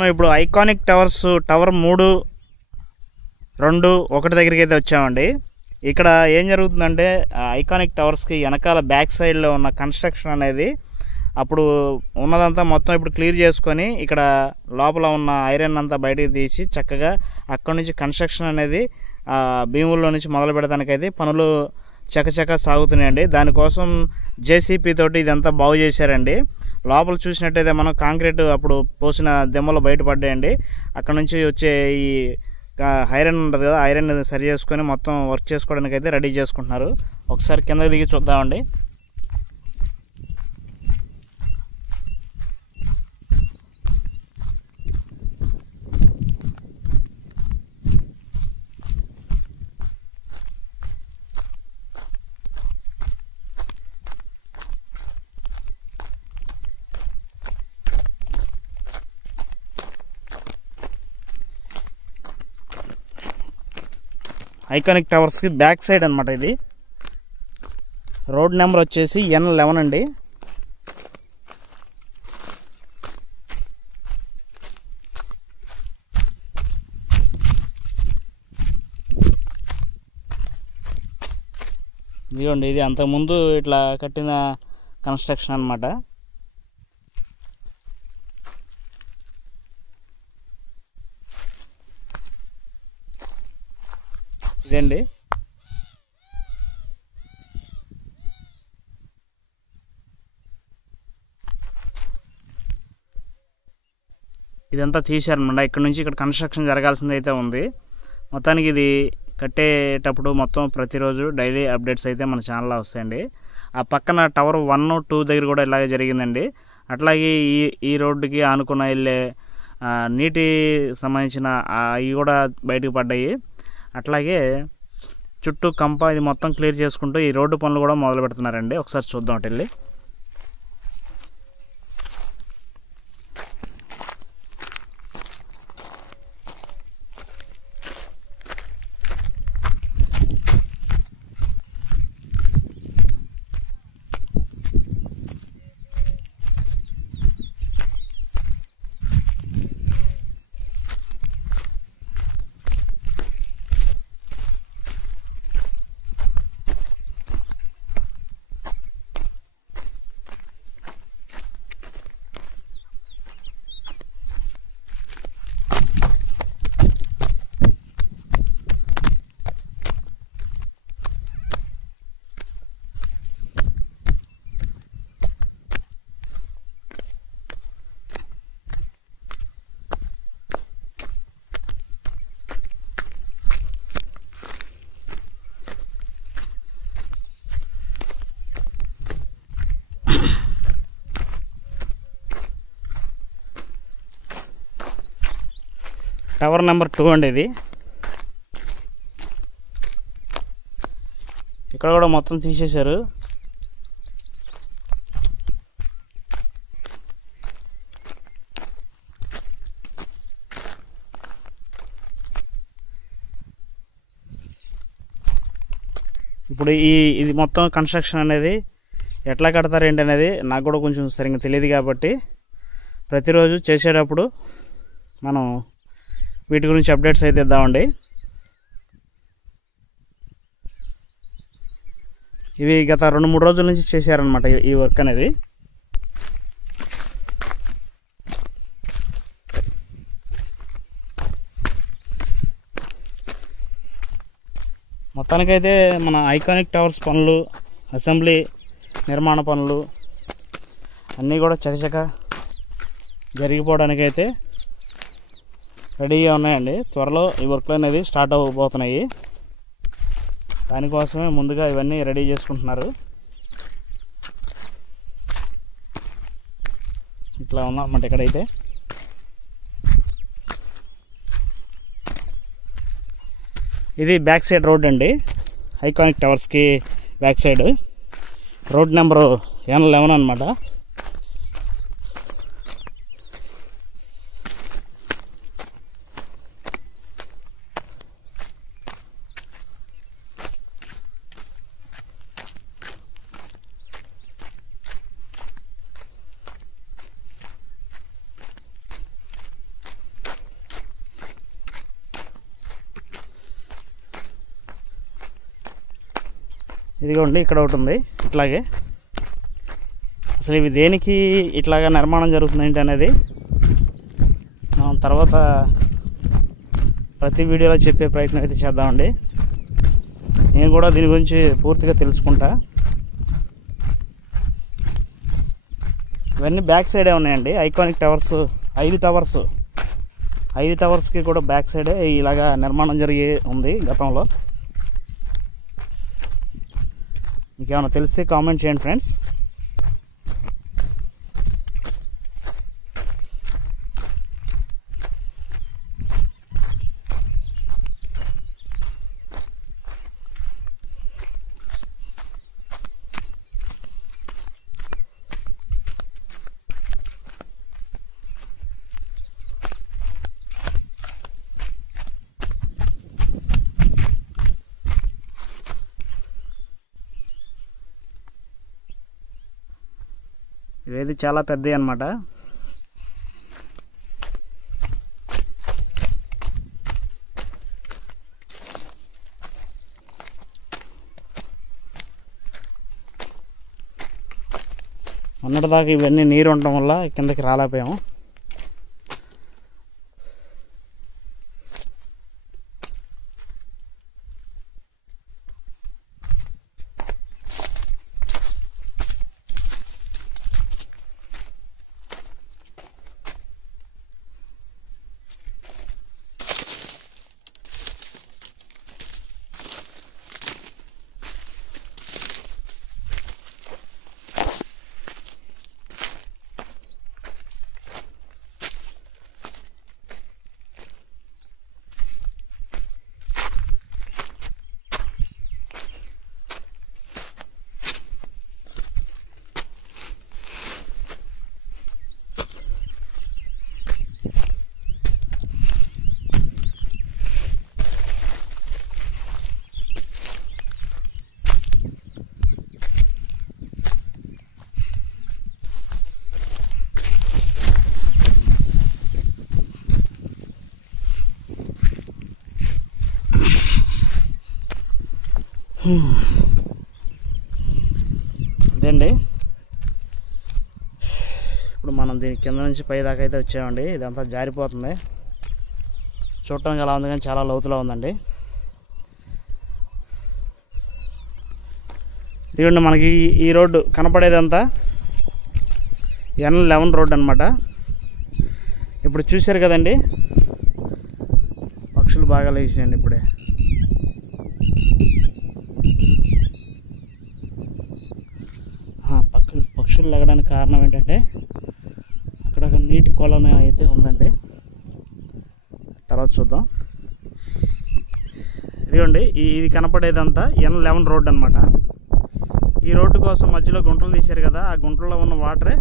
మనం ఇప్పుడు iconic towers tower 3, 2, 1 దగ్గరికి అయితే వచ్చామండి. ఇక్కడ ఏం జరుగుతుందంటే ఐకానిక్ టవర్స్కి వెనకాల బ్యాక్ సైడ్లో ఉన్న కన్స్ట్రక్షన్ అనేది అప్పుడు ఉన్నదంతా మొత్తం ఇప్పుడు క్లియర్ చేసుకొని ఇక్కడ లోపల ఉన్న ఐరన్ అంతా బయటికి తీసి చక్కగా అక్కడ నుంచి కన్స్ట్రక్షన్ అనేది భీముల్లో నుంచి మొదలు పెడతానికైతే పనులు చకచక సాగుతున్నాయండి. దానికోసం జేసీపీ తోటి ఇదంతా బాగు చేశారండి. లోపల చూసినట్టయితే మనం కాంక్రీట్ అప్పుడు పోసిన దెమ్మలు బయటపడ్డాయండి. అక్కడ నుంచి వచ్చే ఈ ఐరన్ ఉంటుంది కదా, ఐరన్ సరి చేసుకొని మొత్తం వర్క్ చేసుకోవడానికి అయితే రెడీ చేసుకుంటున్నారు. ఒకసారి కిందకి దిగి చూద్దామండి. ఐకానిక్ టవర్స్కి బ్యాక్ సైడ్ అనమాట ఇది. రోడ్ నెంబర్ వచ్చేసి N11 అండి. ఇదిగోండి, ఇది అంతకుముందు ఇట్లా కట్టిన కన్స్ట్రక్షన్ అనమాట. ఇదండి. ఇదంతా తీశారనమాట. ఇక్కడ నుంచి ఇక్కడ కన్స్ట్రక్షన్ జరగాల్సింది అయితే ఉంది. మొత్తానికి ఇది కట్టేటప్పుడు మొత్తం ప్రతిరోజు డైలీ అప్డేట్స్ అయితే మన ఛానల్లో వస్తాయండి. ఆ పక్కన టవర్ 1, 2 దగ్గర కూడా ఇలాగే జరిగిందండి. అట్లాగే ఈ రోడ్డుకి ఆనుకున్న వెళ్ళే నీటి సంబంధించిన అవి కూడా బయటకు పడ్డాయి. అట్లాగే చుట్టూ కంప ఇది మొత్తం క్లియర్ చేసుకుంటూ ఈ రోడ్డు పనులు కూడా మొదలు పెడుతున్నారండి. ఒకసారి చూద్దాం అటు వెళ్ళి. టవర్ నెంబర్ 2 అండి ఇది. ఇక్కడ కూడా మొత్తం తీసేశారు. ఇప్పుడు ఇది మొత్తం కన్స్ట్రక్షన్ అనేది ఎట్లా కడతారు ఏంటి అనేది నాకు కూడా కొంచెం సరిగ్గా తెలియదు కాబట్టి ప్రతిరోజు చేసేటప్పుడు మనం వీటి గురించి అప్డేట్స్ అయితే ఇద్దామండి. ఇవి గత 2-3 రోజుల నుంచి చేశారనమాట ఈ వర్క్ అనేది. మొత్తానికైతే మన ఐకానిక్ టవర్స్ పనులు, అసెంబ్లీ నిర్మాణ పనులు అన్నీ కూడా చకచక జరిగిపోవడానికైతే రెడీగా ఉన్నాయండి. త్వరలో ఈ వర్క్లు అనేది స్టార్ట్ అవ్వబోతున్నాయి. దానికోసమే ముందుగా ఇవన్నీ రెడీ చేసుకుంటున్నారు. ఇట్లా ఉందన్నమాట ఇక్కడైతే. ఇది బ్యాక్ సైడ్ రోడ్ అండి. ఐకానిక్ టవర్స్కి back side road number N11 అనమాట. ఇదిగోండి ఇక్కడ ఒకటి ఉంది ఇట్లాగే. అసలు ఇవి దేనికి ఇట్లాగా నిర్మాణం జరుగుతుంది ఏంటి అనేది మనం తర్వాత ప్రతి వీడియోలో చెప్పే ప్రయత్నం అయితే చేద్దామండి. నేను కూడా దీని గురించి పూర్తిగా తెలుసుకుంటా. ఇవన్నీ బ్యాక్ సైడే ఉన్నాయండి. ఐకానిక్ టవర్స్ 5 టవర్స్కి కూడా బ్యాక్ సైడే ఇలాగా నిర్మాణం జరిగి ఉంది గతంలో. మీకు ఏమైనా తెలిస్తే కామెంట్ చేయండి ఫ్రెండ్స్. ఇవేది చాలా పెద్దవి అన్నమాట. మొన్నటిదాకా ఇవన్నీ నీరు ఉండటం వల్ల కిందకి రాలేకపోయాము. ఇదండి ఇప్పుడు మనం దీని కింద నుంచి పై దాకా అయితే వచ్చామండి. ఇదంతా జారిపోతుంది. చూడటానికి అలా ఉంది కానీ చాలా లోతులో ఉందండి. ఇదిగోండి మనకి ఈ రోడ్డు కనపడేదంతా N11 రోడ్ అనమాట. ఇప్పుడు చూశారు కదండి, పక్షులు బాగా లేచినాయండి ఇప్పుడే. పక్షులు లెగడానికి కారణం ఏంటంటే అక్కడ నీటి కొలను అయితే ఉందండి. తర్వాత చూద్దాం. ఇదిగోండి ఇది కనపడేదంతా N11 రోడ్ అనమాట. ఈ రోడ్డు కోసం మధ్యలో గుంటలు తీశారు కదా, ఆ గుంటల్లో ఉన్న వాటరే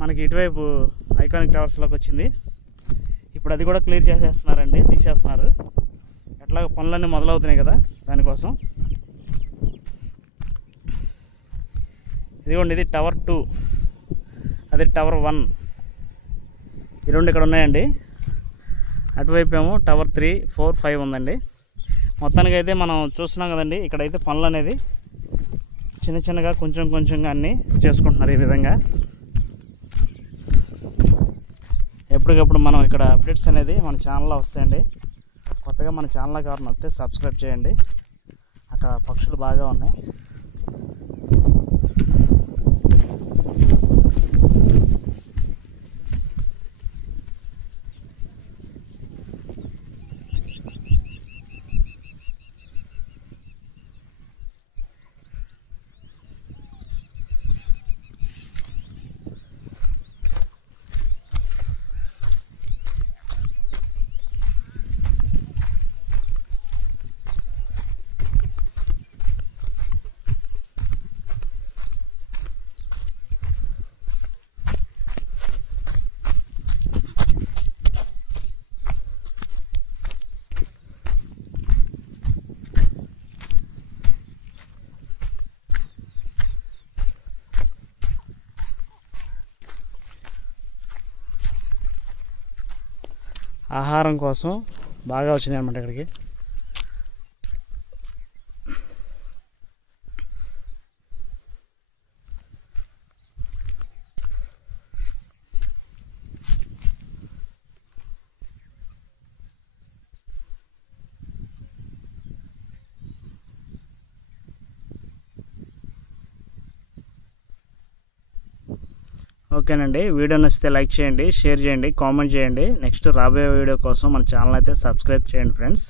మనకి ఇటువైపు ఐకానిక్ టవర్స్లోకి వచ్చింది. ఇప్పుడు అది కూడా క్లియర్ చేసేస్తున్నారండి, తీసేస్తున్నారు. ఎట్లాగ పనులన్నీ మొదలవుతున్నాయి కదా దానికోసం. ఇదిగోండి ఇది టవర్ 2, అది టవర్ 1. ఈ రెండు ఇక్కడ ఉన్నాయండి. అటువైపు ఏమో టవర్ 3, 4, 5 ఉందండి. మొత్తానికి అయితే మనం చూస్తున్నాం కదండి, ఇక్కడైతే పనులు అనేది చిన్న చిన్నగా కొంచెంగా అన్నీ చేసుకుంటున్నారు. ఈ విధంగా ఎప్పటికప్పుడు మనం ఇక్కడ అప్డేట్స్ అనేది మన ఛానల్లో వస్తాయండి. కొత్తగా మన ఛానల్కి ఎవరైనా వస్తే సబ్స్క్రైబ్ చేయండి. అక్కడ పక్షులు బాగా ఉన్నాయి. ఆహారం కోసం బాగా వచ్చినాయి అన్నమాట ఇక్కడికి. ఓకేనండి, వీడియో నచ్చితే లైక్ చేయండి, షేర్ చేయండి, కామెంట్ చేయండి. నెక్స్ట్ రాబోయే వీడియో కోసం మన ఛానల్ అయితే సబ్స్క్రైబ్ చేయండి ఫ్రెండ్స్.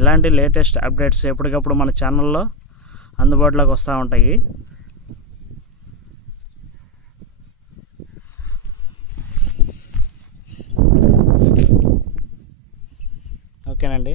ఇలాంటి లేటెస్ట్ అప్డేట్స్ ఎప్పటికప్పుడు మన ఛానల్లో అందుబాటులోకి వస్తూ ఉంటాయి. ఓకేనండి.